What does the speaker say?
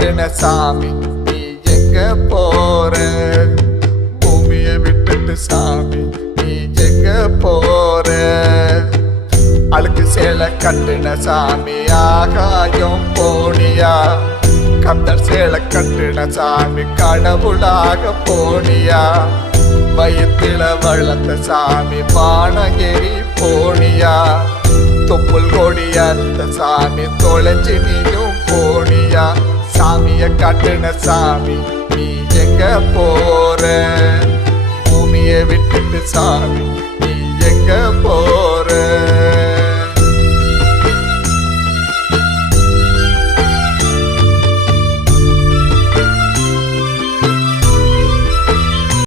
கட்டுன சாமி நீ எங்க போற? பூமியை விட்டுட்டு சாமி நீ எங்க போற? அழுக்கு சேலை கட்டுன சாமி ஆகாயம் போனியா? கந்தர் சேலை கட்டுன சாமி கடவுளாக போனியா? வயிற்றில வளர்ந்த சாமி பானகிரி போனியா? தொப்புள் கொடி அறுத்த சாமி தொலைஞ்சு நீயும் போனியா? சாமிய கட்டுன சாமி நீ எங்க போற? பூமியை விட்டுட்டு சாமி நீ